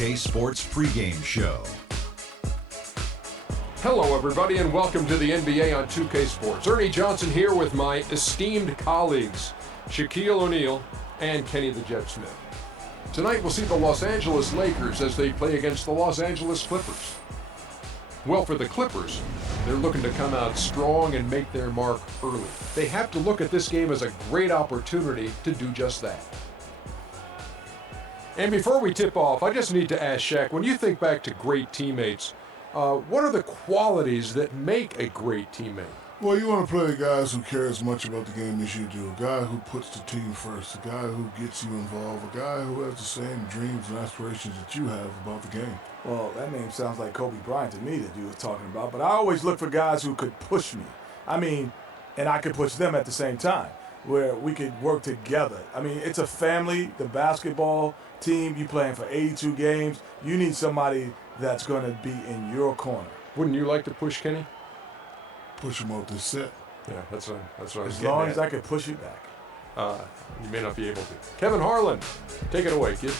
2K Sports pregame show. Hello, everybody, and welcome to the NBA on 2K Sports. Ernie Johnson here with my esteemed colleagues, Shaquille O'Neal and Kenny the Jet Smith. Tonight, we'll see the Los Angeles Lakers as they play against the Los Angeles Clippers. Well, for the Clippers, they're looking to come out strong and make their mark early. They have to look at this game as a great opportunity to do just that. And before we tip off, I just need to ask Shaq, when you think back to great teammates, what are the qualities that make a great teammate? Well, you want to play guys who care as much about the game as you do. A guy who puts the team first. A guy who gets you involved. A guy who has the same dreams and aspirations that you have about the game. Well, that name sounds like Kobe Bryant to me that you was talking about. But I always look for guys who could push me. And I could push them at the same time, where we could work together. It's a family, the basketball team. You playing for 82 games. You need somebody that's going to be in your corner. Wouldn't you like to push Kenny? Push him off the set. Yeah, that's what I was As getting long at. as I can push you back. You may not be able to. Kevin Harlan, take it away, kid.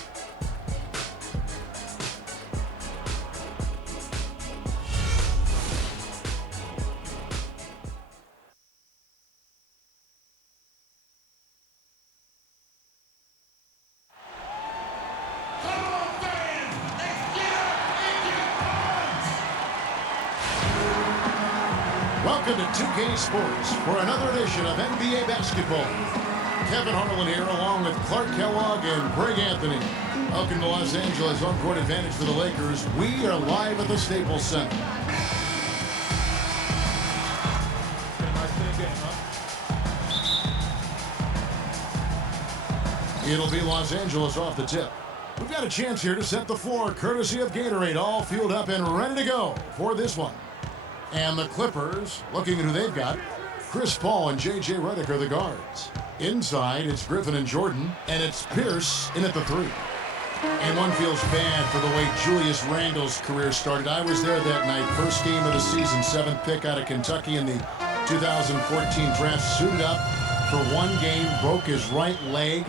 Welcome to 2K Sports for another edition of NBA basketball. Kevin Harlan here along with Clark Kellogg and Greg Anthony. Welcome to Los Angeles, home court advantage for the Lakers. We are live at the Staples Center. It'll be Los Angeles off the tip. We've got a chance here to set the floor courtesy of Gatorade, all fueled up and ready to go for this one. And the Clippers, looking at who they've got, Chris Paul and J.J. Redick are the guards. Inside, it's Griffin and Jordan, and it's Pierce in at the three. And one feels bad for the way Julius Randle's career started. I was there that night, first game of the season, 7th pick out of Kentucky in the 2014 draft. Suited up for one game, broke his right leg,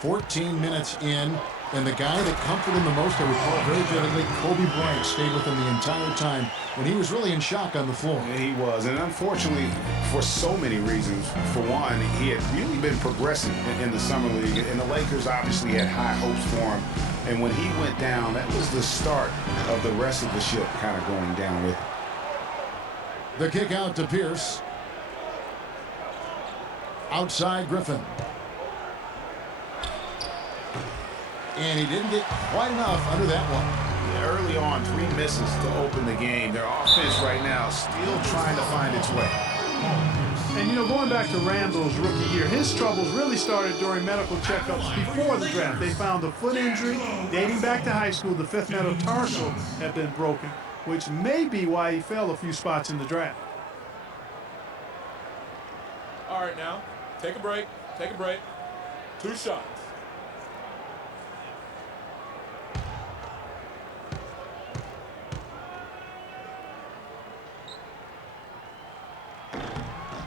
14 minutes in. And the guy that comforted him the most, I recall very vividly, Kobe Bryant stayed with him the entire time when he was really in shock on the floor. Yeah, he was. And unfortunately, for so many reasons, for one, he had really been progressing in the Summer League. And the Lakers obviously had high hopes for him. And when he went down, that was the start of the rest of the ship kind of going down with him. The kick out to Pierce. Outside Griffin. And he didn't get quite enough under that one. Yeah, early on, 3 misses to open the game. Their offense right now still trying to find its way. And, going back to Randle's rookie year, his troubles really started during medical checkups before the draft. They found a foot injury dating back to high school. The 5th metatarsal had been broken, which may be why he fell a few spots in the draft. All right, now, take a break. 2 shots.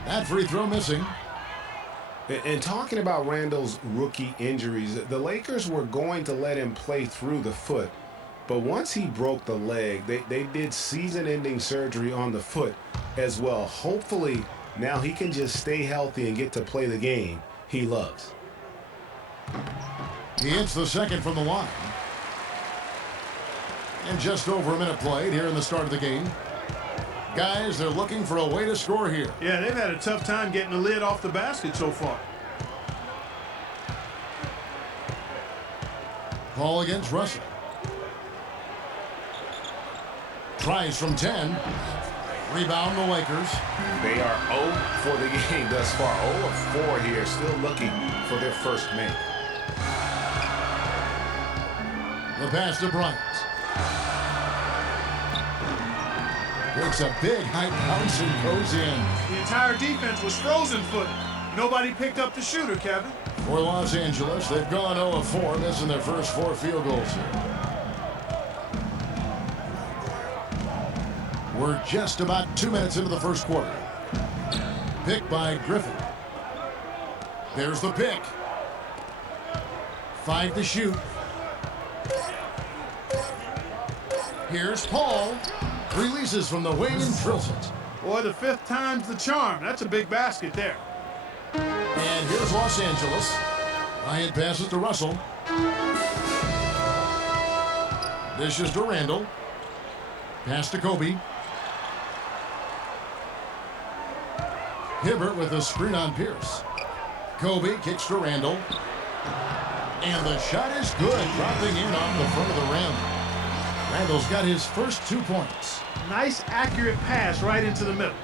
That free throw missing. And talking about Randle's rookie injuries, the Lakers were going to let him play through the foot. But once he broke the leg, they did season-ending surgery on the foot as well. Hopefully, now he can just stay healthy and get to play the game he loves. He hits the second from the line. And just over a minute played here in the start of the game. Guys, they're looking for a way to score here. Yeah, they've had a tough time getting the lid off the basket so far. Paul against Russell. Tries from 10. Rebound the Lakers. They are 0 for the game thus far. 0 of 4 here, still looking for their first make. The pass to Bryant. Takes a big high bounce and goes in. The entire defense was frozen footed. Nobody picked up the shooter, Kevin. For Los Angeles, they've gone 0 of 4, missing their first 4 field goals here. We're just about 2 minutes into the first quarter. Pick by Griffin. There's the pick. 5 to shoot. Here's Paul. Releases from the wing and drills it. Boy, the 5th time's the charm. That's a big basket there. And here's Los Angeles. Bryant passes to Russell. Dishes to Randall. Pass to Kobe. Hibbert with a screen on Pierce. Kobe kicks to Randall. And the shot is good, dropping in off the front of the rim. Randall's got his first 2 points. Nice, accurate pass right into the middle.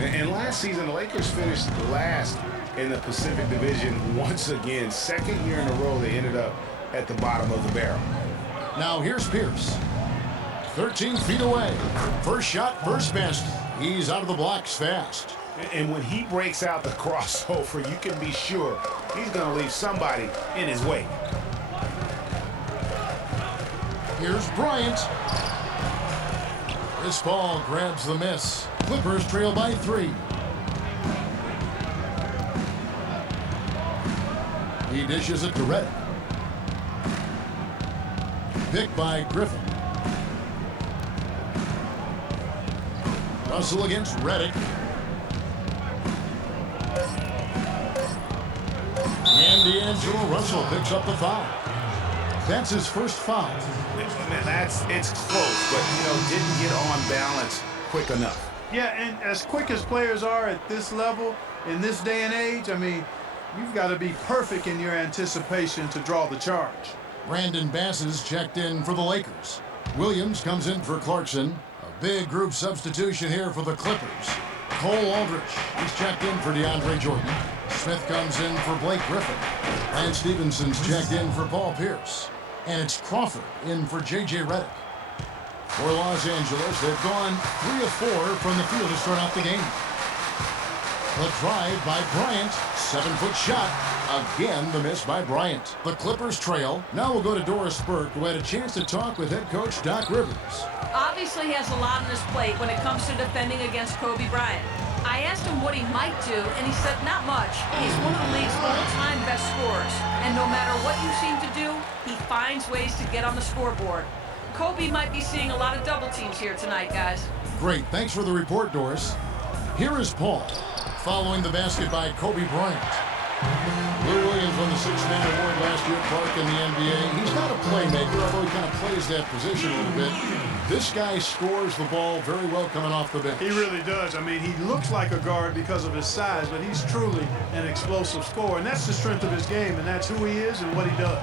And last season, the Lakers finished last in the Pacific Division once again. Second year in a row, they ended up at the bottom of the barrel. Now here's Pierce. 13 feet away. First shot, first basket. He's out of the blocks fast. And when he breaks out the crossover, you can be sure he's going to leave somebody in his wake. Here's Bryant. Chris Paul grabs the miss. Clippers trail by 3. He dishes it to Redick. Picked by Griffin. Russell against Redick. And D'Angelo Russell picks up the foul. That's his first foul. Man, it's close, but, didn't get on balance quick enough. Yeah, and as quick as players are at this level, in this day and age, I mean, you've got to be perfect in your anticipation to draw the charge. Brandon Bass is checked in for the Lakers. Williams comes in for Clarkson. A big group substitution here for the Clippers. Cole Aldrich is checked in for DeAndre Jordan. Smith comes in for Blake Griffin. Lance Stevenson's checked in for Paul Pierce. And it's Crawford in for J.J. Redick. For Los Angeles, they've gone 3 of 4 from the field to start out the game. The drive by Bryant. 7-foot shot. Again, the miss by Bryant. The Clippers trail. Now we'll go to Doris Burke, who had a chance to talk with head coach Doc Rivers. Obviously, he has a lot on his plate when it comes to defending against Kobe Bryant. I asked him what he might do, and he said not much. He's one of the league's all-time best scorers, and no matter what you seem to do, he finds ways to get on the scoreboard. Kobe might be seeing a lot of double teams here tonight, guys. Great. Thanks for the report, Doris. Here is Paul, following the basket by Kobe Bryant. Lou Williams won the 6th Man Award last year at Clark in the NBA. He's not a playmaker, although he kind of plays that position a little bit. This guy scores the ball very well coming off the bench. He really does. I mean, he looks like a guard because of his size, but he's truly an explosive scorer, and that's the strength of his game, and that's who he is and what he does.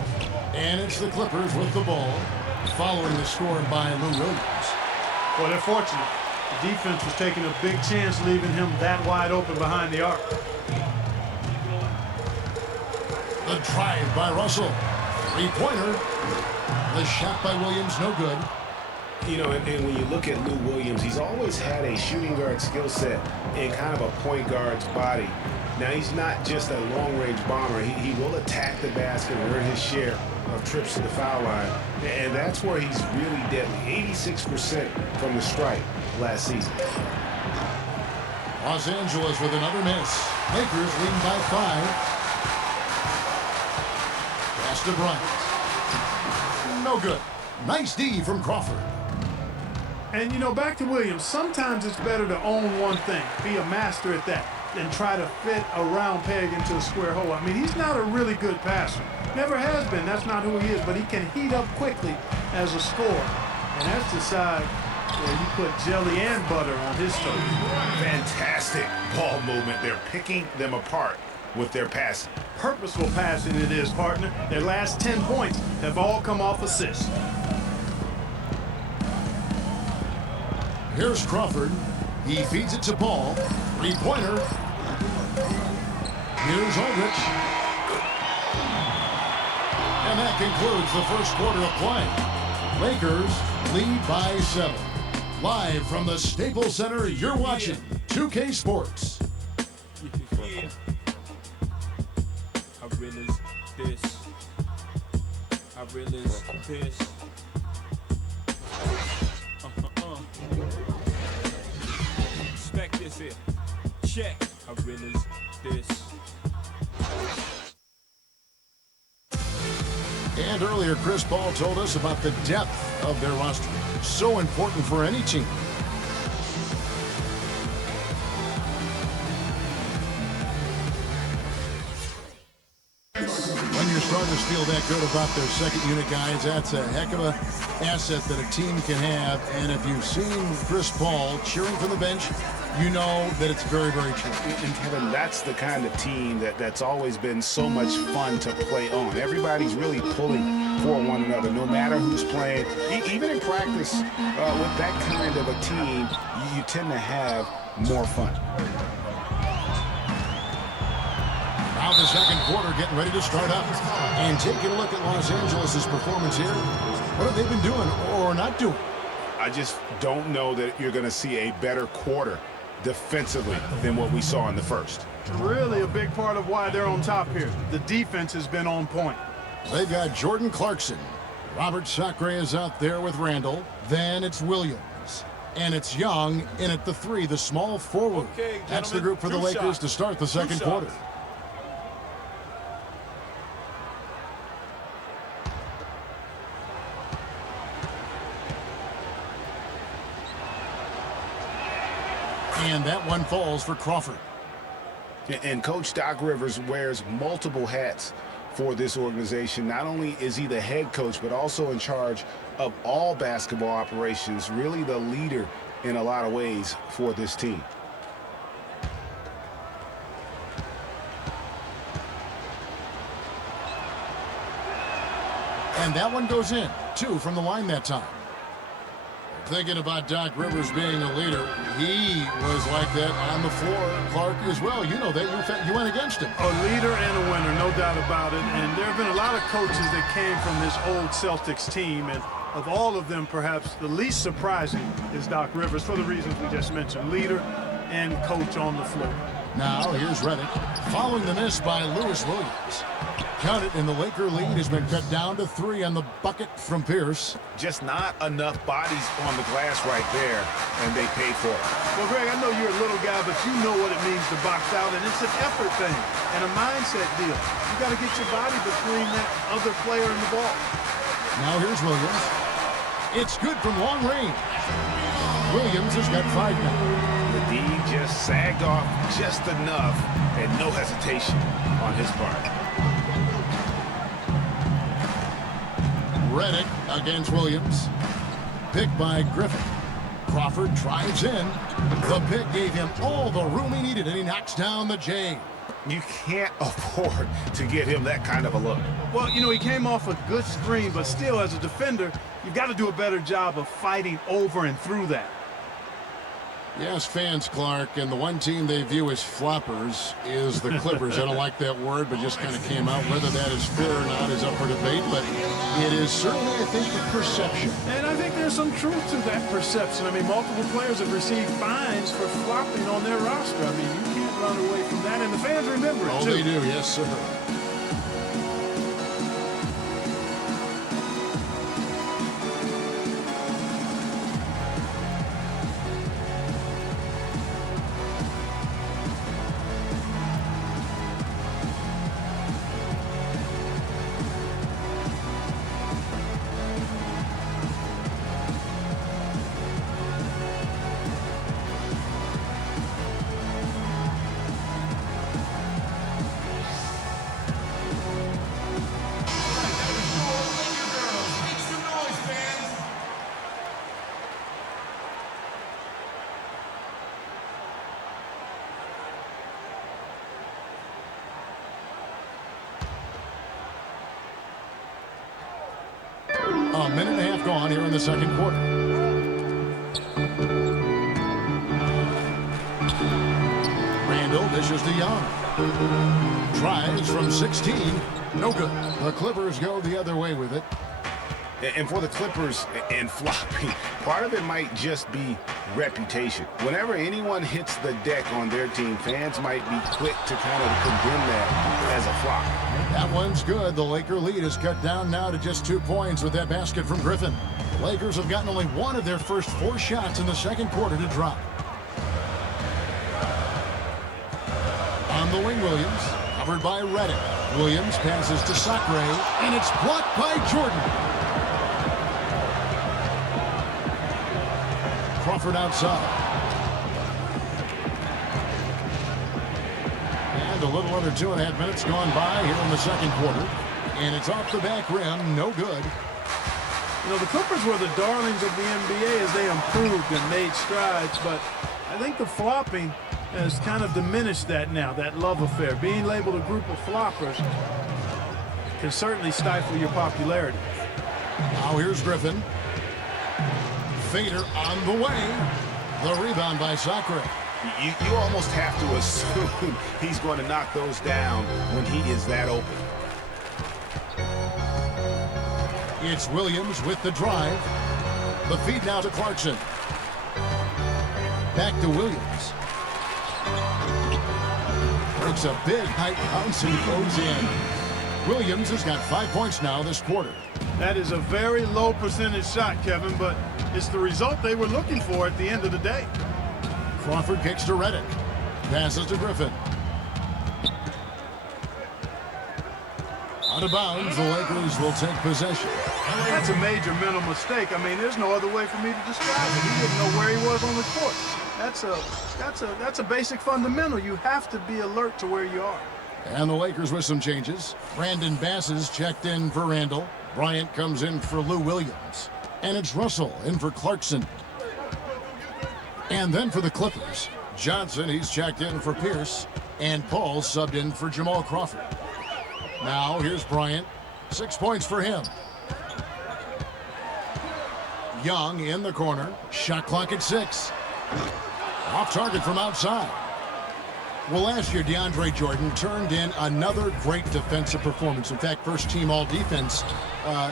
And it's the Clippers with the ball, following the score by Lou Williams. Well, they're fortunate. The defense was taking a big chance leaving him that wide open behind the arc. The drive by Russell. 3-pointer. The shot by Williams, no good. And when you look at Lou Williams, he's always had a shooting guard skill set in kind of a point guard's body. Now, he's not just a long-range bomber. He will attack the basket and earn his share of trips to the foul line. And that's where he's really deadly. 86% from the stripe last season. Los Angeles with another miss. Lakers leading by 5. Pass to Bryant. No good. Nice D from Crawford. And, back to Williams, sometimes it's better to own one thing, be a master at that, than try to fit a round peg into a square hole. I mean, he's not a really good passer. Never has been. That's not who he is. But he can heat up quickly as a scorer. And that's the side where you put jelly and butter on his toast. Fantastic ball movement. They're picking them apart with their passing. Purposeful passing it is, partner. Their last 10 points have all come off assists. Here's Crawford. He feeds it to Paul. 3-pointer. Here's Aldrich. And that concludes the first quarter of play. Lakers lead by 7. Live from the Staples Center, you're watching 2K Sports. I realize this. I realize this. Respect this here. Check. I realize this. And earlier, Chris Paul told us about the depth of their roster. So important for any team. When your starters feel that good about their second unit guys, that's a heck of a asset that a team can have. And if you've seen Chris Paul cheering from the bench, you know that it's very, very true. And Kevin, that's the kind of team that's always been so much fun to play on. Everybody's really pulling for one another, no matter who's playing. Even in practice, with that kind of a team, you tend to have more fun. Now the second quarter getting ready to start up. And taking a look at Los Angeles' performance here, what have they been doing or not doing? I just don't know that you're going to see a better quarter defensively than what we saw in the first. Really a big part of why they're on top here. The defense has been on point. They've got Jordan Clarkson. Robert Sacre is out there with Randall. Then it's Williams. And it's Young in at the 3, the small forward. Okay, that's the group for the Lakers to start the second quarter. And that one falls for Crawford. And Coach Doc Rivers wears multiple hats for this organization. Not only is he the head coach, but also in charge of all basketball operations, really the leader in a lot of ways for this team. And that one goes in. 2 from the line that time. Thinking about Doc Rivers being a leader, he was like that on the floor. Clark as well. You know that. You went against him. A leader and a winner, no doubt about it. And there have been a lot of coaches that came from this old Celtics team. And of all of them, perhaps the least surprising is Doc Rivers for the reasons we just mentioned. Leader and coach on the floor. Now here's Redick following the miss by Lewis Williams. Count it, and the Laker lead has been cut down to 3 on the bucket from Pierce. Just not enough bodies on the glass right there, and they paid for it. Well, Greg, I know you're a little guy, but you know what it means to box out, and it's an effort thing and a mindset deal. You got to get your body between that other player and the ball. Now here's Williams. It's good from long range. Williams has got 5 now. The D just sagged off just enough, and no hesitation on his part. Redick against Williams. Pick by Griffin. Crawford drives in. The pick gave him all the room he needed, and he knocks down the J. You can't afford to get him that kind of a look. Well, you know, he came off a good screen, but still, as a defender, you've got to do a better job of fighting over and through that. Yes, fans, Clark, and the one team they view as floppers is the Clippers. I don't like that word, but just kind of came out. Whether that is fair or not is up for debate, but it is certainly, I think, the perception. And I think there's some truth to that perception. I mean, multiple players have received fines for flopping on their roster. I mean, you can't run away from that, and the fans remember it, too. Oh, they do, yes, sir. A minute and a half gone here in the second quarter. Randall dishes to Young. Tries from 16. No good. The Clippers go the other way with it. And for the Clippers and flopping, part of it might just be reputation. Whenever anyone hits the deck on their team, fans might be quick to kind of condemn that as a flop. That one's good. The Laker lead is cut down now to just 2 points with that basket from Griffin. The Lakers have gotten only one of their first 4 shots in the second quarter to drop. On the wing, Williams, covered by Redick. Williams passes to Sacre, and it's blocked by Jordan. Crawford outside. And a little under 2.5 minutes gone by here in the second quarter. And it's off the back rim, no good. You know, the Clippers were the darlings of the NBA as they improved and made strides, but I think the flopping has kind of diminished that now, that love affair. Being labeled a group of floppers can certainly stifle your popularity. Now here's Griffin. Fader on the way. The rebound by Sacre. You almost have to assume he's going to knock those down when he is that open. It's Williams with the drive. The feed now to Clarkson. Back to Williams. Breaks a big height bounce and goes in. Williams has got 5 points now this quarter. That is a very low percentage shot, Kevin, but it's the result they were looking for at the end of the day. Crawford kicks to Redick. Passes to Griffin. Out of bounds, the Lakers will take possession. That's a major mental mistake. I mean, there's no other way for me to describe it. He didn't know where he was on the court. That's a basic fundamental. You have to be alert to where you are. And the Lakers with some changes. Brandon Bass is checked in for Randall. Bryant comes in for Lou Williams. And it's Russell in for Clarkson. And then for the Clippers, Johnson, he's checked in for Pierce. And Paul subbed in for Jamal Crawford. Now here's Bryant. 6 points for him. Young in the corner. Shot clock at 6. Off target from outside. Well, last year, DeAndre Jordan turned in another great defensive performance. In fact, first team all-defense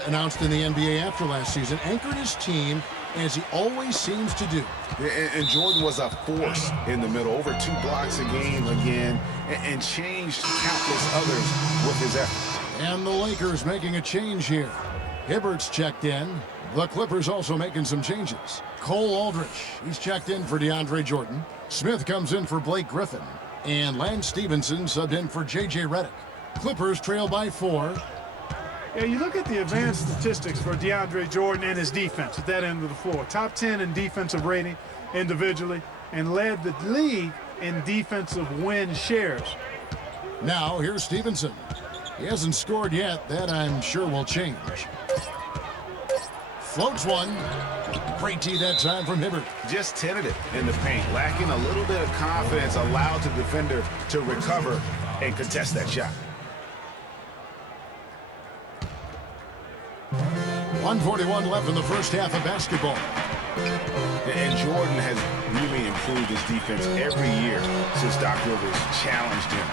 announced in the NBA after last season. Anchored his team as he always seems to do. And Jordan was a force in the middle. Over 2 blocks a game again. And changed countless others with his effort. And the Lakers making a change here. Hibbert's checked in. The Clippers also making some changes. Cole Aldrich, he's checked in for DeAndre Jordan. Smith comes in for Blake Griffin. And Lance Stevenson subbed in for J.J. Redick. Clippers trail by 4. Yeah, you look at the advanced statistics for DeAndre Jordan and his defense at that end of the floor. Top 10 in defensive rating individually and led the league in defensive win shares. Now here's Stevenson. He hasn't scored yet. That I'm sure will change. Floats one. Great tee that time from Hibbert. Just tentative in the paint, lacking a little bit of confidence, allowed the defender to recover and contest that shot. 1:41 left in the first half of basketball. And Jordan has really improved his defense every year since Doc Rivers challenged him.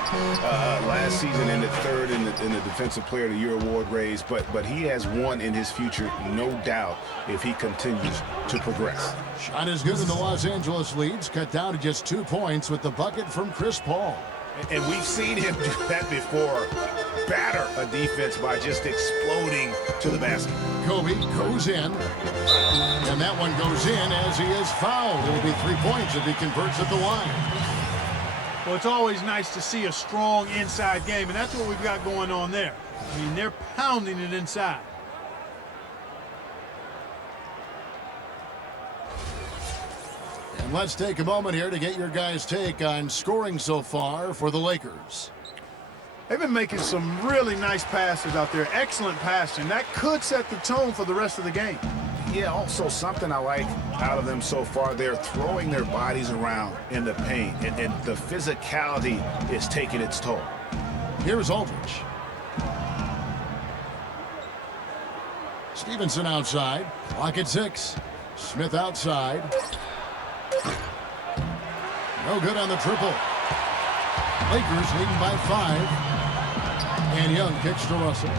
Last season ended third in the Defensive Player of the Year award race, but he has one in his future, no doubt, if he continues to progress. Shot is good in the Los Angeles leads, cut down to just 2 points with the bucket from Chris Paul. And we've seen him do that before. Batter a defense by just exploding to the basket. Kobe goes in, and that one goes in as he is fouled. It'll be 3 points if he converts at the line. Well, it's always nice to see a strong inside game, and that's what we've got going on there. I mean, they're pounding it inside. And let's take a moment here to get your guys' take on scoring so far for the Lakers. They've been making some really nice passes out there. Excellent passing. That could set the tone for the rest of the game. Yeah, also something I like out of them so far, they're throwing their bodies around in the paint, and the physicality is taking its toll. Here's Aldridge. Stevenson outside. Clock at 6. Smith outside. No good on the triple. Lakers leading by 5. And Young kicks to Russell.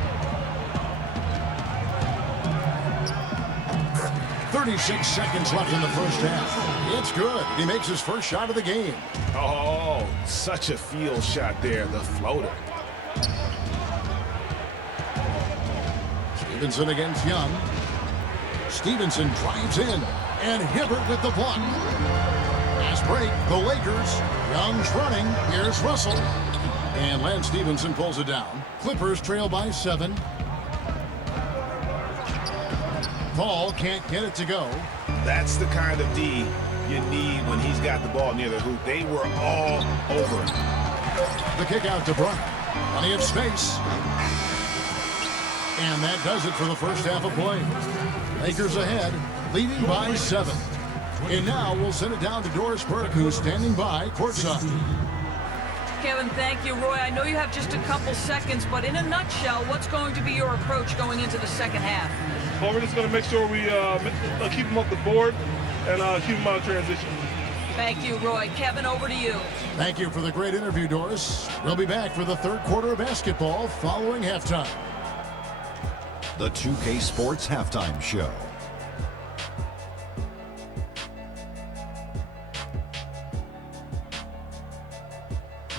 36 seconds left in the first half. It's good. He makes his first shot of the game. Oh, such a field shot there, the floater. Stevenson against Young. Stevenson drives in, and Hibbert with the block. Fast break, the Lakers. Young's running. Here's Russell. And Lance Stevenson pulls it down. Clippers trail by 7. Paul can't get it to go. That's the kind of D you need when he's got the ball near the hoop. They were all over it. The kick out to Bryant. Plenty of space. And that does it for the first half of play. Lakers ahead, leading by 7. And now we'll send it down to Doris Burke, who's standing by courtside. Kevin, thank you. Roy, I know you have just a couple seconds, but in a nutshell, what's going to be your approach going into the second half? Well, we're just going to make sure we keep them off the board and keep them out of transition. Thank you, Roy. Kevin, over to you. Thank you for the great interview, Doris. We'll be back for the third quarter of basketball following halftime. The 2K Sports Halftime Show.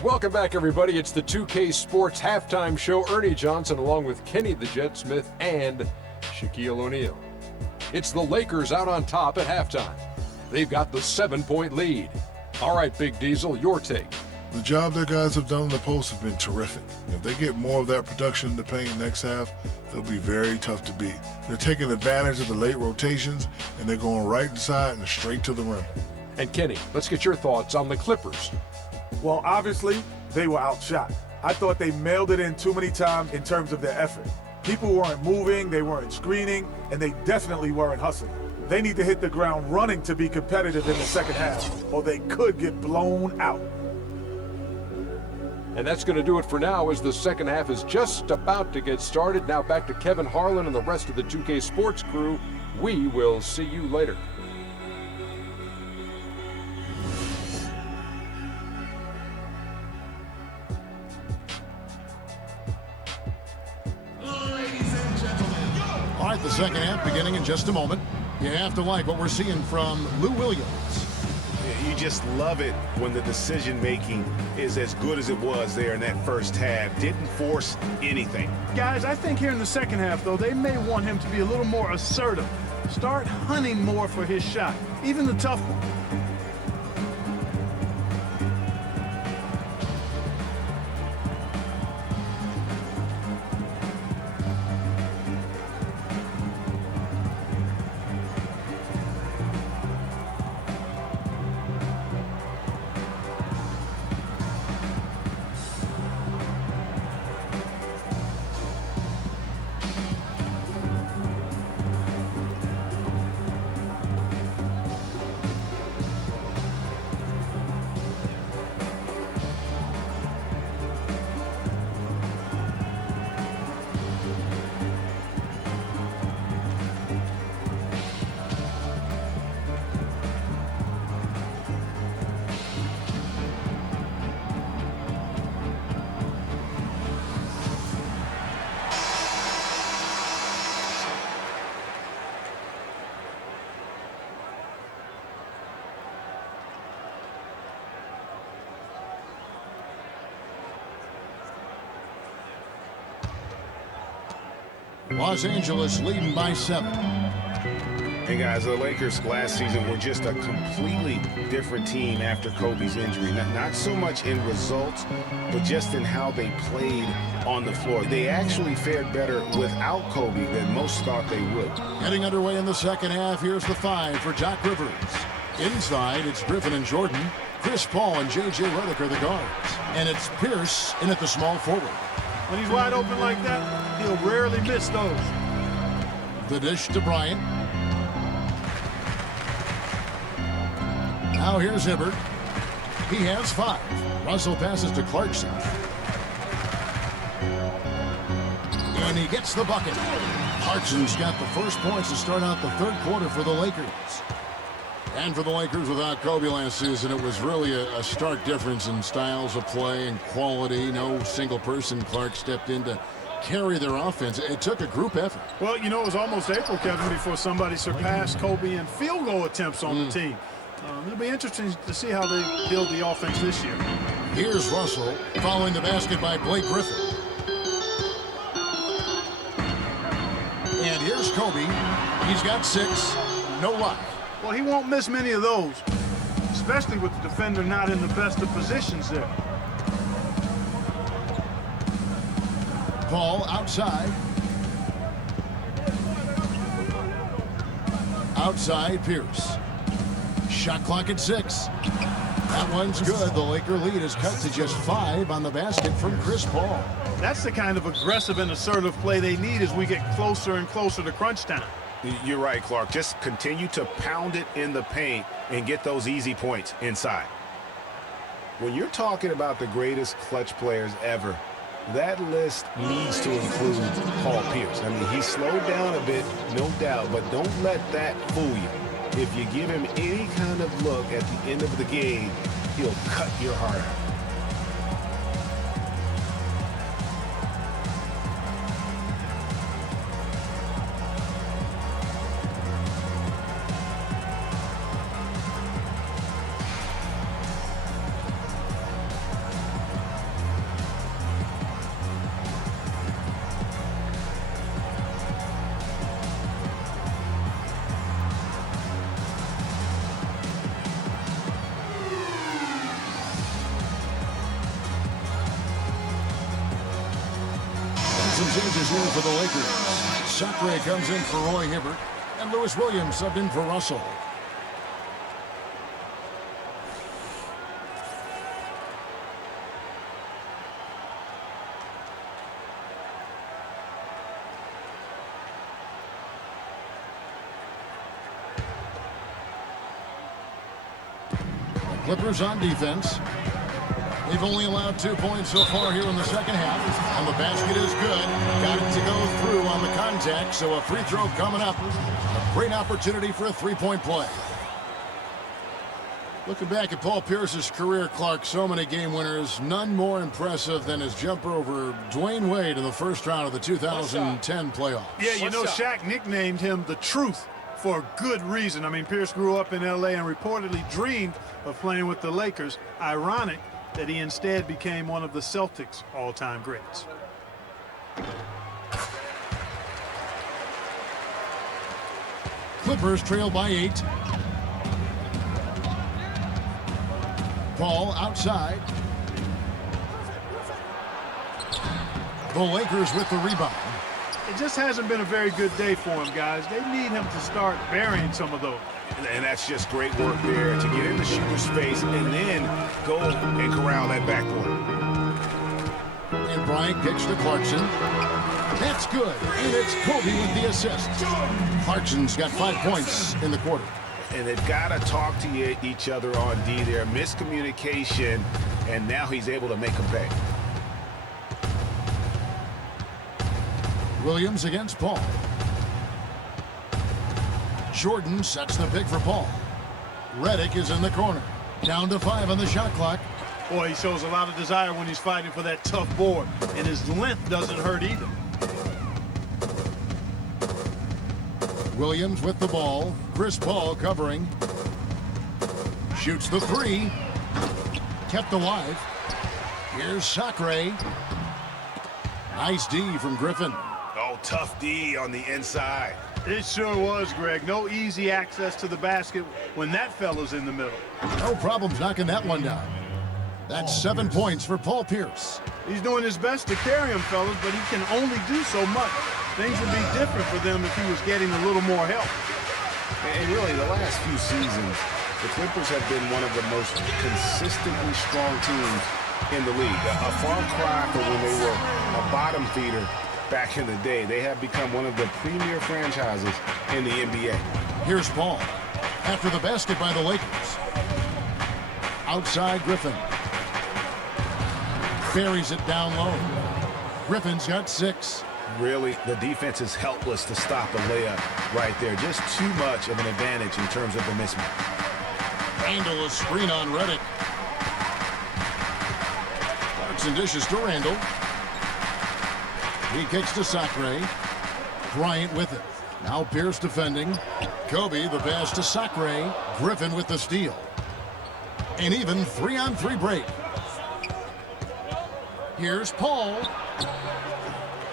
Welcome back, everybody. It's the 2K Sports Halftime Show. Ernie Johnson along with Kenny the Jet Smith and Shaquille O'Neal. It's the Lakers out on top at halftime. They've got the 7-point lead. All right, Big Diesel, your take. The job their guys have done in the post has been terrific. If they get more of that production in the paint next half, they'll be very tough to beat. They're taking advantage of the late rotations, and they're going right inside and straight to the rim. And Kenny, let's get your thoughts on the Clippers. Well, obviously, they were outshot. I thought they mailed it in too many times in terms of their effort. People weren't moving, they weren't screening, and they definitely weren't hustling. They need to hit the ground running to be competitive in the second half, or they could get blown out. And that's going to do it for now as the second half is just about to get started. Now back to Kevin Harlan and the rest of the 2K Sports crew. We will see you later. All right, the second half beginning in just a moment. You have to like what we're seeing from Lou Williams. You just love it when the decision-making is as good as it was there in that first half. Didn't force anything. Guys, I think here in the second half, though, they may want him to be a little more assertive. Start hunting more for his shot, even the tough one. Los Angeles leading by 7. Hey guys, the Lakers last season were just a completely different team after Kobe's injury. Not so much in results, but just in how they played on the floor. They actually fared better without Kobe than most thought they would. Getting underway in the second half, here's the 5 for Doc Rivers. Inside, it's Griffin and Jordan. Chris Paul and J.J. Redick are the guards. And it's Pierce in at the small forward. When he's wide open like that, he'll rarely miss those. The dish to Bryant. Now here's Hibbert. He has 5. Russell passes to Clarkson. And he gets the bucket. Clarkson's got the first points to start out the third quarter for the Lakers. And for the Lakers without Kobe last season, it was really a stark difference in styles of play and quality. No single person. Clark stepped in to carry their offense. It took a group effort. Well, you know, it was almost April, Kevin, before somebody surpassed Kobe in field goal attempts on the team. It'll be interesting to see how they build the offense this year. Here's Russell following the basket by Blake Griffin. And here's Kobe. He's got 6. No luck. Well, he won't miss many of those, especially with the defender not in the best of positions there. Paul outside. Outside Pierce. Shot clock at 6. That one's good. The Laker lead is cut to just 5 on the basket from Chris Paul. That's the kind of aggressive and assertive play they need as we get closer and closer to crunch time. You're right, Clark. Just continue to pound it in the paint and get those easy points inside. When you're talking about the greatest clutch players ever, that list needs to include Paul Pierce. I mean, he slowed down a bit, no doubt, but don't let that fool you. If you give him any kind of look at the end of the game, he'll cut your heart out. Some changes here for the Lakers. Sacre comes in for Roy Hibbert, and Lewis Williams subbed in for Russell. The Clippers on defense. They've only allowed 2 points so far here in the second half, and the basket is good. Got it to go through on the contact, so a free throw coming up. A great opportunity for a three-point play. Looking back at Paul Pierce's career, Clark, so many game winners, none more impressive than his jumper over Dwayne Wade in the first round of the 2010 playoffs. Yeah, you know, Shaq nicknamed him the Truth for a good reason. I mean, Pierce grew up in L.A. and reportedly dreamed of playing with the Lakers. Ironic that he instead became one of the Celtics' all-time greats. Clippers trail by 8. Paul outside. The Lakers with the rebound. It just hasn't been a very good day for him, guys. They need him to start burying some of those. And that's just great work there to get in the shooter's face and then go and corral that backboard. And Bryant kicks to Clarkson. That's good. And it's Kobe with the assist. Clarkson's got 5 points in the quarter. And they've got to talk to each other on D there. Miscommunication, and now he's able to make them pay. Williams against Paul. Jordan sets the pick for Paul. Redick is in the corner. Down to 5 on the shot clock. Boy, he shows a lot of desire when he's fighting for that tough board, and his length doesn't hurt either. Williams with the ball. Chris Paul covering. Shoots the 3. Kept alive. Here's Sacre. Nice D from Griffin. Oh, tough D on the inside. It sure was, Greg. No easy access to the basket when that fella's in the middle. No problems knocking that one down. That's 7 points for Paul Pierce. He's doing his best to carry him, fellas, but he can only do so much. Things would be different for them if he was getting a little more help. And really, the last few seasons, the Clippers have been one of the most consistently strong teams in the league. A far cry from when they were a bottom feeder back in the day. They have become one of the premier franchises in the NBA. Here's Paul. After the basket by the Lakers. Outside Griffin. Buries it down low. Griffin's got 6. Really, the defense is helpless to stop a layup right there. Just too much of an advantage in terms of the mismatch. Randall a screen on Redick. Clarkson dishes to Randall. He kicks to Sacre. Bryant with it. Now Pierce defending. Kobe the pass to Sacre. Griffin with the steal. An even 3-on-3 break. Here's Paul.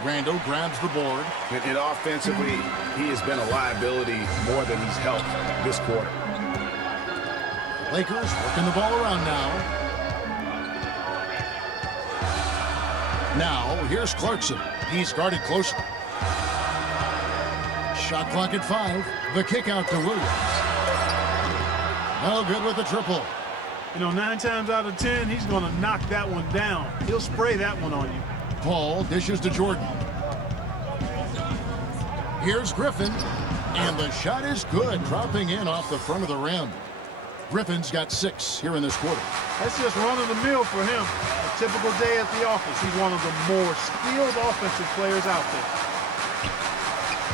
Randall grabs the board. And offensively, he has been a liability more than he's helped this quarter. Lakers working the ball around now. Now, here's Clarkson. He's guarded closely. Shot clock at 5. The kick out to Williams. No good with the triple. You know, 9 times out of 10, he's going to knock that one down. He'll spray that one on you. Paul dishes to Jordan. Here's Griffin. And the shot is good, dropping in off the front of the rim. Griffin's got 6 here in this quarter. That's just run-of-the-mill for him. A typical day at the office. He's one of the more skilled offensive players out there.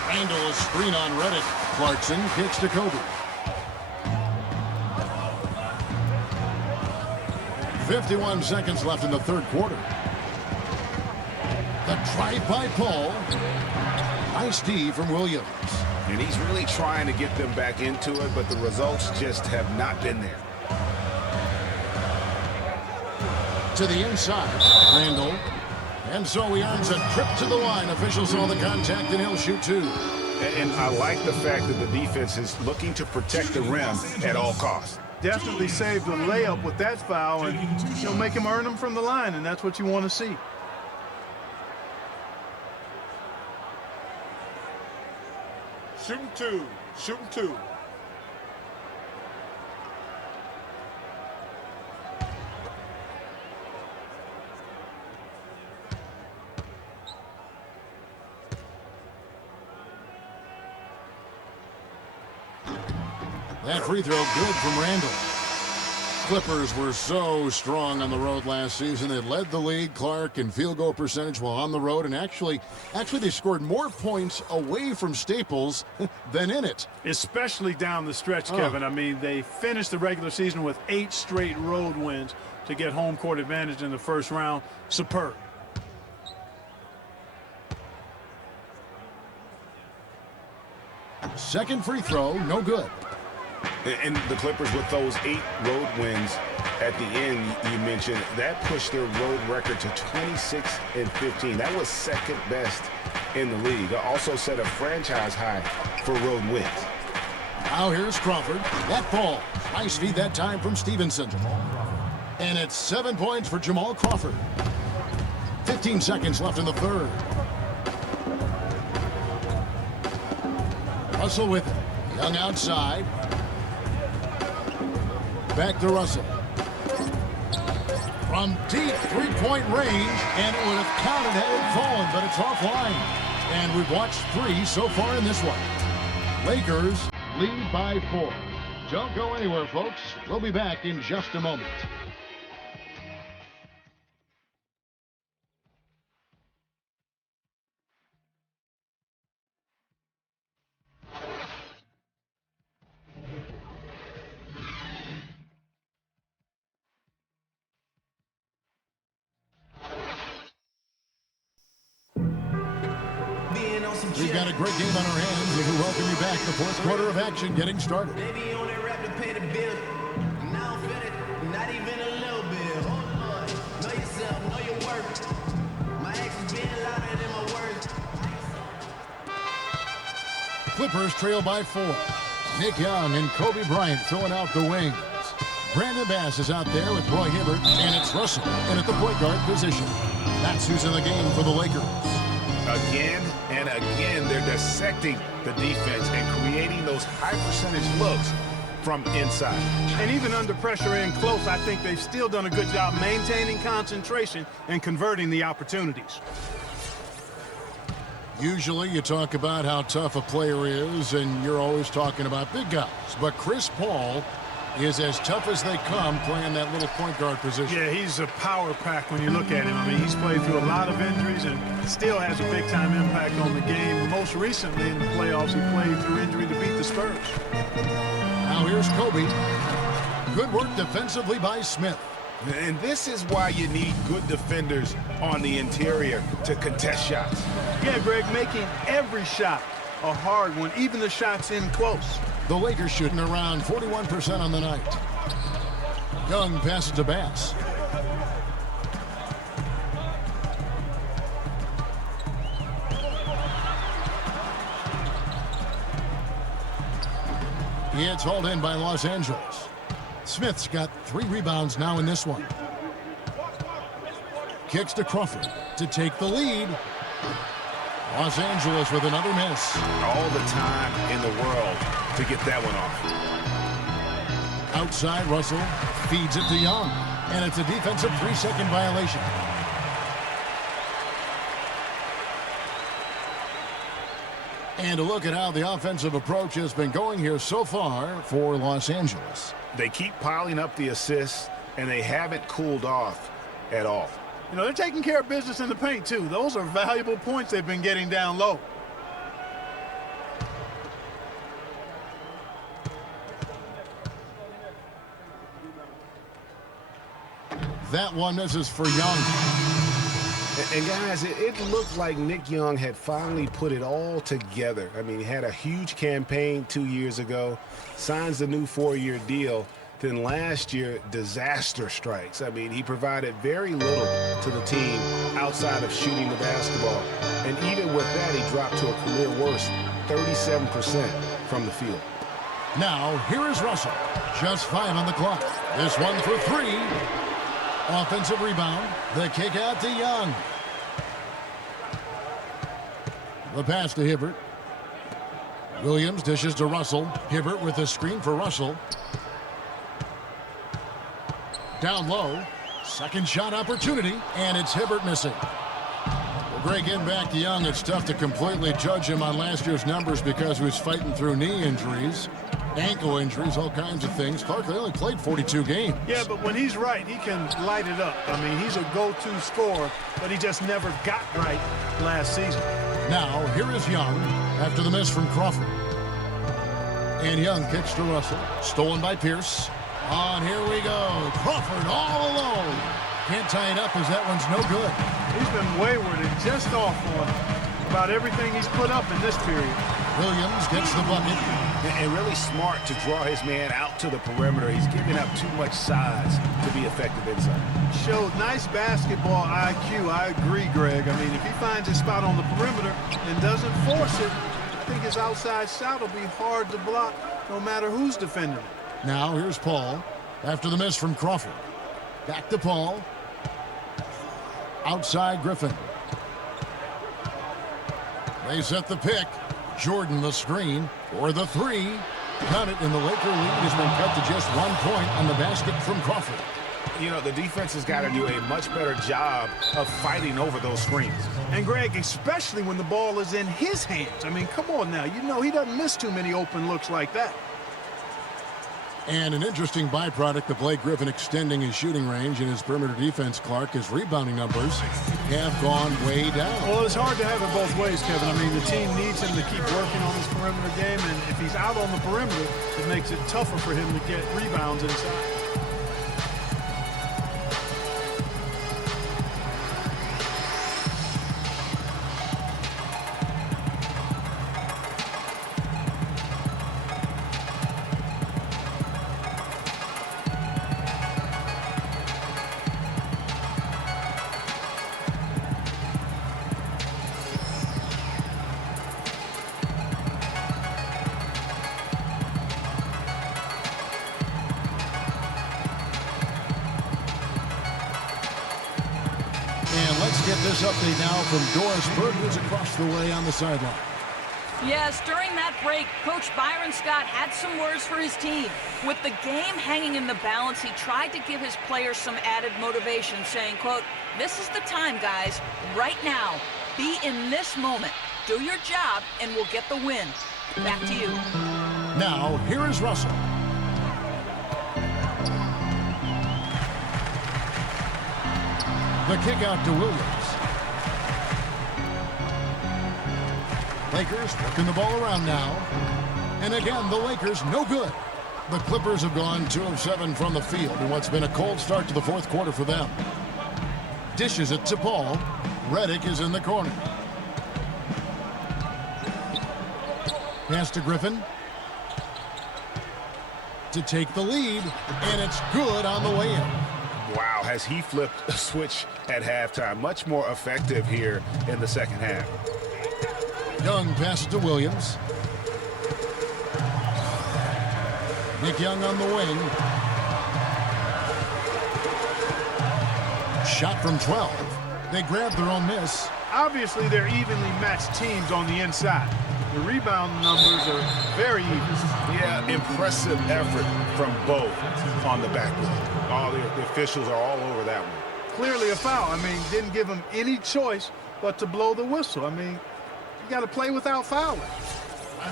Randall, a screen on Reddick. Clarkson kicks to Kobe. 51 seconds left in the third quarter. The drive by Paul. Nice D from Williams. And he's really trying to get them back into it, but the results just have not been there. To the inside, Randall. And so he earns a trip to the line. Officials saw the contact, and he'll shoot 2. And I like the fact that the defense is looking to protect the rim at all costs. Definitely saved a layup with that foul, and he'll make him earn them from the line, and that's what you want to see. Shooting 2. Shooting 2. That free throw good from Randall. Clippers were so strong on the road last season. They led the league, Clark, in field goal percentage while on the road. And actually they scored more points away from Staples than in it. Especially down the stretch, Kevin. I mean, they finished the regular season with 8 straight road wins to get home court advantage in the first round. Superb. Second free throw, no good. And the Clippers, with those 8 road wins at the end, you mentioned, that pushed their road record to 26-15. That was second best in the league. Also set a franchise high for road wins. Now here's Crawford. That ball. Nice feed that time from Stevenson. And it's 7 points for Jamal Crawford. 15 seconds left in the third. Russell with it. Young outside. Back to Russell. From deep three-point range, and it would have counted had it fallen, but it's offline. And we've watched 3 so far in this one. Lakers lead by 4. Don't go anywhere, folks. We'll be back in just a moment. We've got a great game on our hands as we welcome you back. The fourth quarter of action getting started. Baby on that rap to pay the bill. Now I'm feeling not even a little bit. Hold on. Know yourself, know your worth. My actions being louder than my words. Clippers trail by 4. Nick Young and Kobe Bryant filling out the wings. Brandon Bass is out there with Roy Hibbert, and it's Russell in at the point guard position. That's who's in the game for the Lakers. Again and again, they're dissecting the defense and creating those high percentage looks from inside. And even under pressure and close, I think they've still done a good job maintaining concentration and converting the opportunities. Usually you talk about how tough a player is, and you're always talking about big guys. But Chris Paul is as tough as they come playing that little point guard position. Yeah, he's a power pack when you look at him. I mean, he's played through a lot of injuries and still has a big-time impact on the game. Most recently in the playoffs, he played through injury to beat the Spurs. Now here's Kobe. Good work defensively by Smith. And this is why you need good defenders on the interior to contest shots. Yeah, Greg, making every shot a hard one, even the shots in close. The Lakers shooting around 41% on the night. Young passes to Bass. It's hauled in by Los Angeles. Smith's got 3 rebounds now in this one. Kicks to Crawford to take the lead. Los Angeles with another miss. All the time in the world to get that one off. Outside, Russell feeds it to Young. And it's a defensive 3-second violation. And a look at how the offensive approach has been going here so far for Los Angeles. They keep piling up the assists, and they haven't cooled off at all. You know, they're taking care of business in the paint, too. Those are valuable points they've been getting down low. That one misses for Young. And guys, it looked like Nick Young had finally put it all together. I mean, he had a huge campaign 2 years ago, signs a new 4-year deal. Then last year, disaster strikes. I mean, he provided very little to the team outside of shooting the basketball. And even with that, he dropped to a career worst, 37% from the field. Now, here is Russell. Just 5 on the clock. This one for 3. Offensive rebound. The kick out to Young. The pass to Hibbert. Williams dishes to Russell. Hibbert with a screen for Russell. Down low. Second shot opportunity, and it's Hibbert missing. Well, Greg, getting back to Young, it's tough to completely judge him on last year's numbers because he was fighting through knee injuries, ankle injuries, all kinds of things. Clark, they only played 42 games. Yeah, but when he's right, he can light it up. I mean, he's a go-to scorer, but he just never got right last season. Now, here is Young after the miss from Crawford. And Young kicks to Russell. Stolen by Pierce. On, here we go. Crawford all alone. Can't tie it up as that one's no good. He's been wayward and just off on about everything he's put up in this period. Williams gets the bucket. And really smart to draw his man out to the perimeter. He's giving up too much size to be effective inside. Showed nice basketball IQ. I agree, Greg. I mean, if he finds his spot on the perimeter and doesn't force it, I think his outside shot will be hard to block no matter who's defending it. Now here's Paul after the miss from Crawford. Back to Paul. Outside Griffin. They set the pick. Jordan the screen for the 3. Count it, and the Laker lead has been cut to just 1 point on the basket from Crawford. You know, the defense has got to do a much better job of fighting over those screens. And, Greg, especially when the ball is in his hands. I mean, come on now. You know he doesn't miss too many open looks like that. And an interesting byproduct of Blake Griffin extending his shooting range and his perimeter defense, Clark, his rebounding numbers have gone way down. Well, it's hard to have it both ways, Kevin. I mean, the team needs him to keep working on his perimeter game, and if he's out on the perimeter, it makes it tougher for him to get rebounds inside. Let's get this update now from Doris Burke, who's across the way on the sideline. Yes, during that break, Coach Byron Scott had some words for his team. With the game hanging in the balance, he tried to give his players some added motivation, saying, quote, "This is the time, guys. Right now. Be in this moment. Do your job, and we'll get the win." Back to you. Now, here is Russell. The kick out to Williams. Lakers working the ball around now. And again, the Lakers no good. The Clippers have gone 2 of 7 from the field in what's been a cold start to the fourth quarter for them. Dishes it to Paul. Redick is in the corner. Pass to Griffin. To take the lead. And it's good on the way in. Wow, has he flipped a switch at halftime. Much more effective here in the second half. Young passes to Williams. Nick Young on the wing. Shot from 12. They grab their own miss. Obviously, they're evenly matched teams on the inside. The rebound numbers are very even. Yeah, impressive effort from both on the backboard. All the officials are all over that one. Clearly a foul. I mean, didn't give him any choice but to blow the whistle. I mean, you got to play without fouling.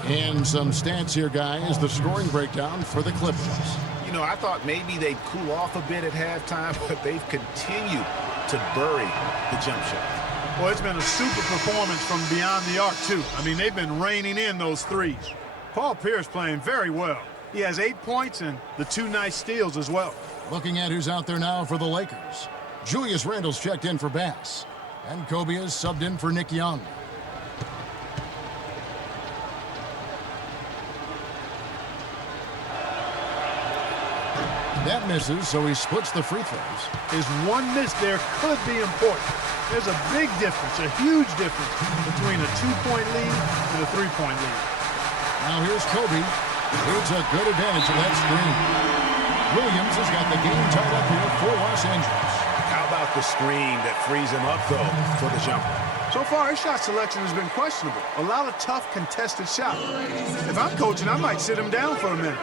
And some stats here, guys. The scoring breakdown for the Clippers. You know, I thought maybe they'd cool off a bit at halftime, but they've continued to bury the jump shot. Well, it's been a super performance from beyond the arc, too. I mean, they've been raining in those threes. Paul Pierce playing very well. He has 8 points and the 2 nice steals as well. Looking at who's out there now for the Lakers. Julius Randle's checked in for Bass. And Kobe is subbed in for Nick Young. That misses, so he splits the free throws. His one miss there could be important. There's a big difference, a huge difference between a 2-point lead and a 3-point lead. Now here's Kobe. It's a good advantage of that screen. Williams has got the game tied up here for Los Angeles. How about the screen that frees him up, though, for the jumper? So far, his shot selection has been questionable. A lot of tough, contested shots. If I'm coaching, I might sit him down for a minute.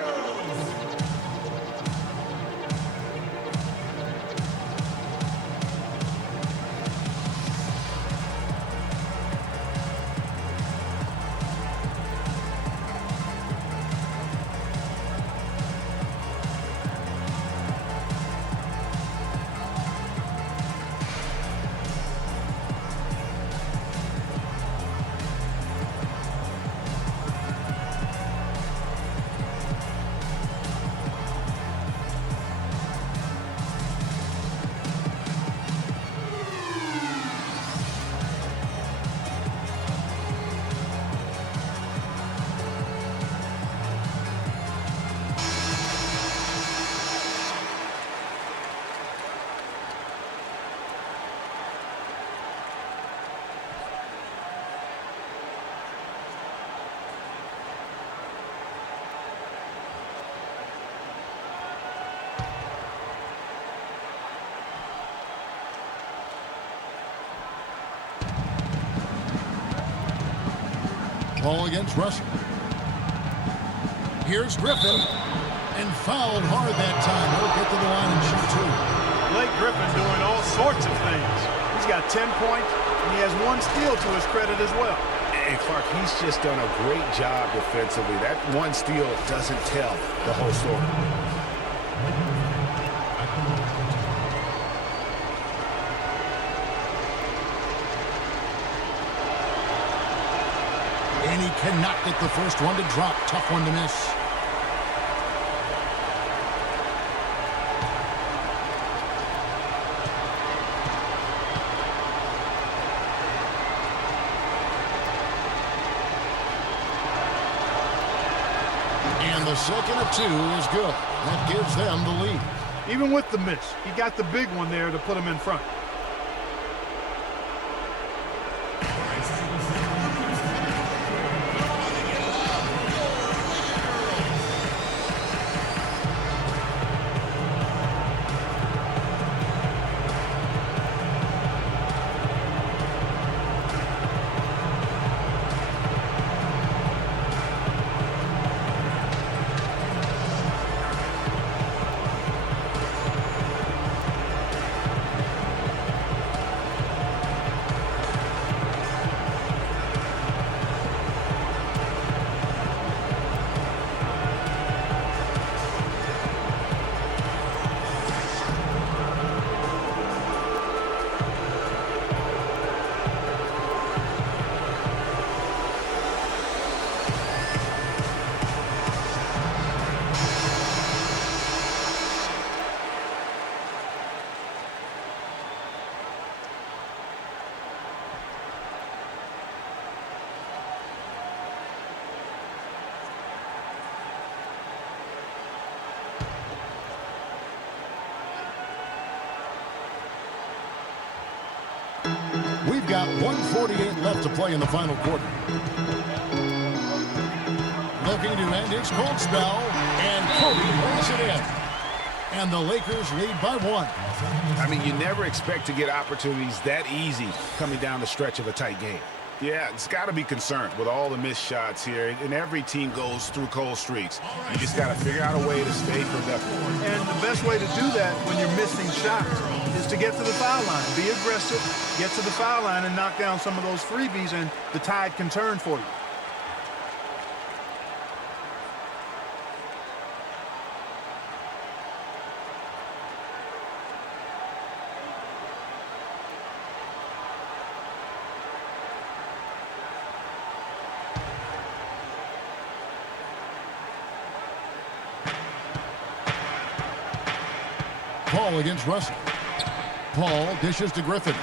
Ball against Russell. Here's Griffin. And fouled hard that time. He'll get to the line and shoot two. Blake Griffin doing all sorts of things. He's got 10 points, and he has 1 steal to his credit as well. And Clark, he's just done a great job defensively. That 1 steal doesn't tell the whole story. And he cannot get the first one to drop. Tough one to miss. And the second of 2 is good. That gives them the lead. Even with the miss, he got the big one there to put him in front. We've got 1:48 left to play in the final quarter. Looking to end his cold spell, and Kobe lays it in. And the Lakers lead by 1. I mean, you never expect to get opportunities that easy coming down the stretch of a tight game. Yeah, it's got to be concerned with all the missed shots here, and every team goes through cold streaks. You just got to figure out a way to stay productive. And the best way to do that when you're missing shots is to get to the foul line. Be aggressive, get to the foul line, and knock down some of those freebies, and the tide can turn for you. Paul against Russell. Paul dishes to Griffin.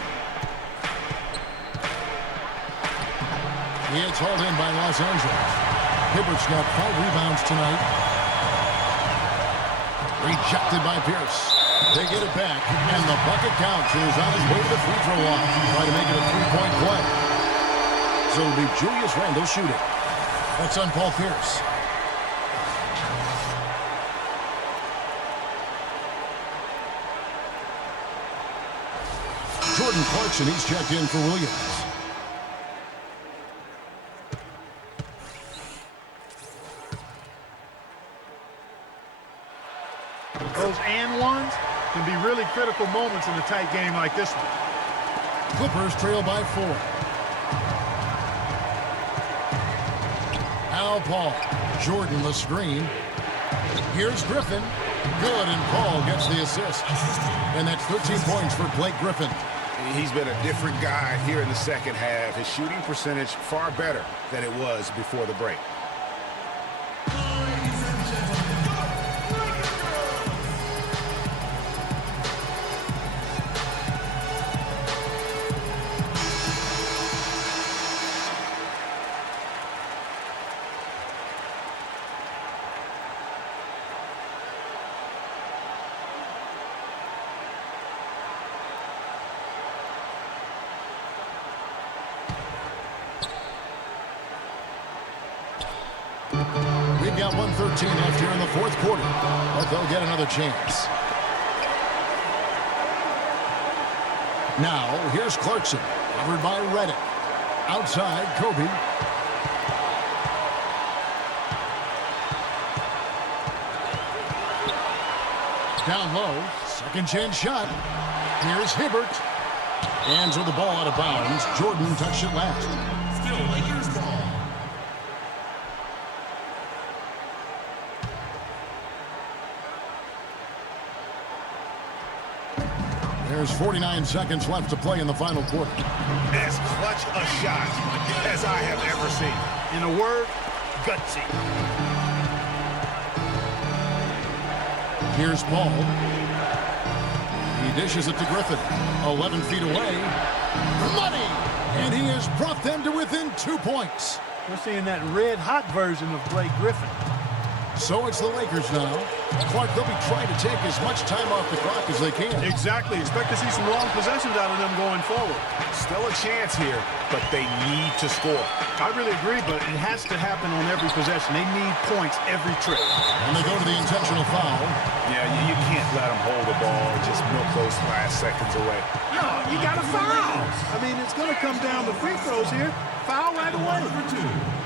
It's hauled in by Los Angeles. Hibbert's got 5 rebounds tonight. Rejected by Pierce. They get it back, and the bucket counts. He's on his way to the free throw line. Try to make it a 3-point play. So it'll be Julius Randle shooting. That's on Paul Pierce. Jordan Clarkson, he's checked in for Williams. Those and ones can be really critical moments in a tight game like this one. Clippers trail by 4. Al Paul. Jordan the screen. Here's Griffin. Good, and Paul gets the assist. And that's 13 points for Blake Griffin. He's been a different guy here in the second half. His shooting percentage far better than it was before the break. We've got 1:13 left here in the fourth quarter, but they'll get another chance. Now, here's Clarkson, covered by Redick. Outside, Kobe. Down low, second chance shot. Here's Hibbert. Hands with the ball out of bounds. Jordan touched it last. Still Lakers ball. There's 49 seconds left to play in the final quarter. As clutch a shot as I have ever seen. In a word, gutsy. Here's Paul. He dishes it to Griffin. 11 feet away. Money! And he has brought them to within 2 points. We're seeing that red-hot version of Blake Griffin. So it's the Lakers now. Clark, they'll be trying to take as much time off the clock as they can. Exactly. Expect to see some long possessions out of them going forward. Still a chance here, but they need to score. I really agree, but it has to happen on every possession. They need points every trip. And they go to the intentional foul. Yeah, you can't let them hold the ball and just milk those last seconds away. No, you got to foul. I mean, it's going to come down to free throws here. Foul right away. Number 2.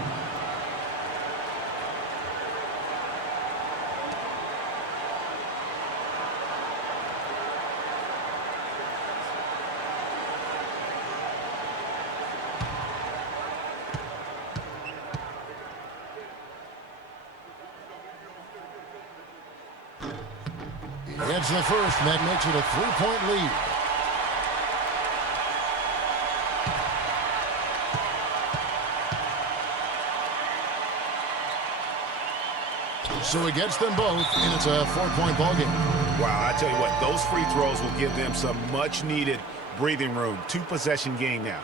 It's the first, and that makes it a 3-point lead. So he gets them both, and it's a 4-point ball game. Wow, I tell you what, those free throws will give them some much-needed breathing room. 2-possession game now.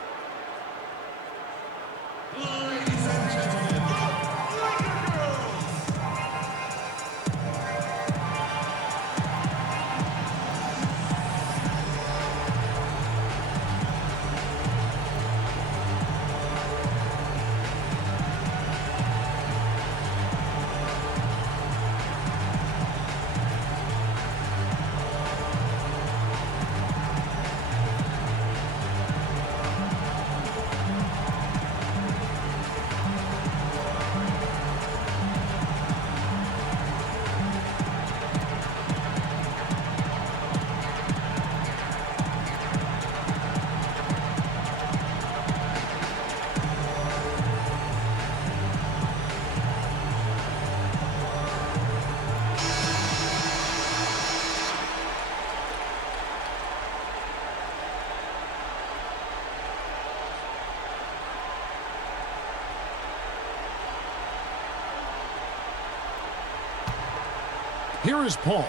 Here is Paul.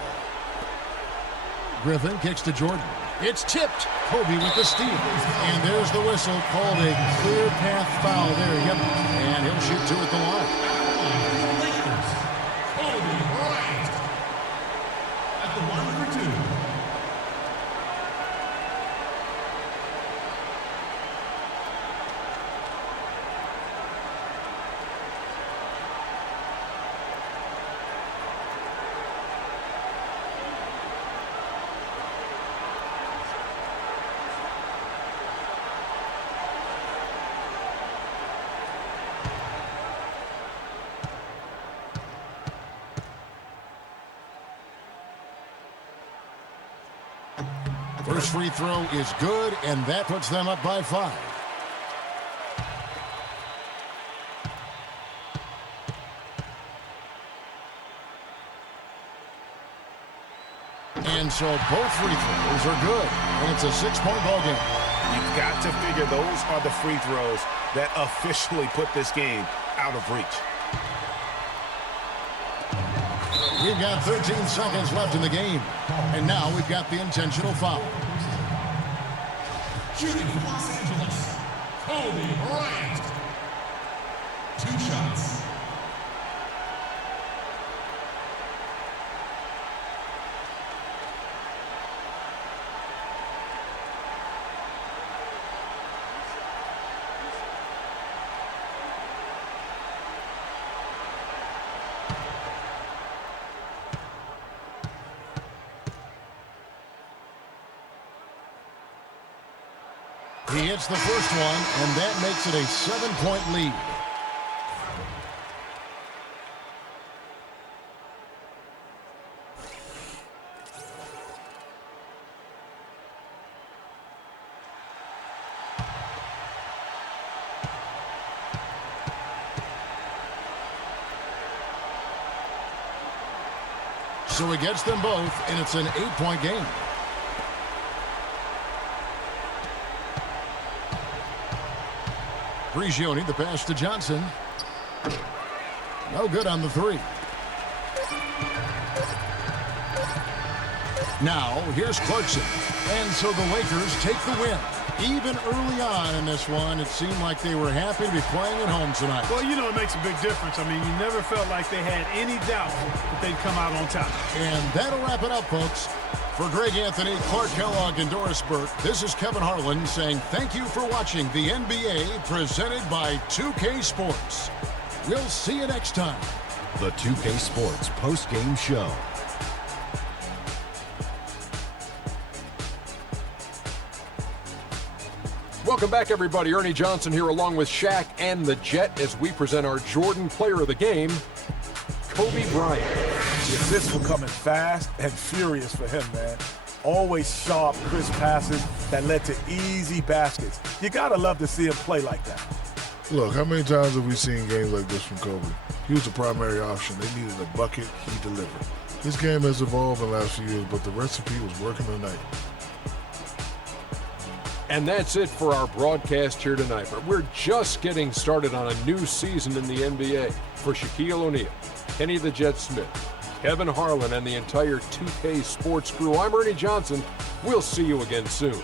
Griffin kicks to Jordan. It's tipped. Kobe with the steal. And there's the whistle. Called a clear path foul there. Yep. And he'll shoot two at the line. Kobe Bryant at the line for two. First free throw is good, and that puts them up by 5. And so both free throws are good, and it's a 6-point ball game. You've got to figure those are the free throws that officially put this game out of reach. We've got 13 seconds left in the game. And now we've got the intentional foul. Shooting Los Angeles, Kobe Bryant. 2 shots. He hits the first one, and that makes it a 7-point lead. So he gets them both, and it's an 8-point game. Prigioni, the pass to Johnson. No good on the 3. Now, here's Clarkson. And so the Lakers take the win. Even early on in this one, it seemed like they were happy to be playing at home tonight. Well, you know, it makes a big difference. I mean, you never felt like they had any doubt that they'd come out on top. And that'll wrap it up, folks. For Greg Anthony, Clark Kellogg, and Doris Burke, this is Kevin Harlan saying thank you for watching the NBA presented by 2K Sports. We'll see you next time. The 2K Sports post-game show. Welcome back, everybody. Ernie Johnson here along with Shaq and the Jet as we present our Jordan Player of the Game, Kobe Bryant. The assists were coming fast and furious for him, man. Always sharp, crisp passes that led to easy baskets. You gotta love to see him play like that. Look, how many times have we seen games like this from Kobe? He was the primary option. They needed a bucket. He delivered. This game has evolved in the last few years, but the recipe was working tonight. And that's it for our broadcast here tonight. But we're just getting started on a new season in the NBA. For Shaquille O'Neal, Kenny the Jet Smith, Kevin Harlan, and the entire 2K Sports crew, I'm Ernie Johnson. We'll see you again soon.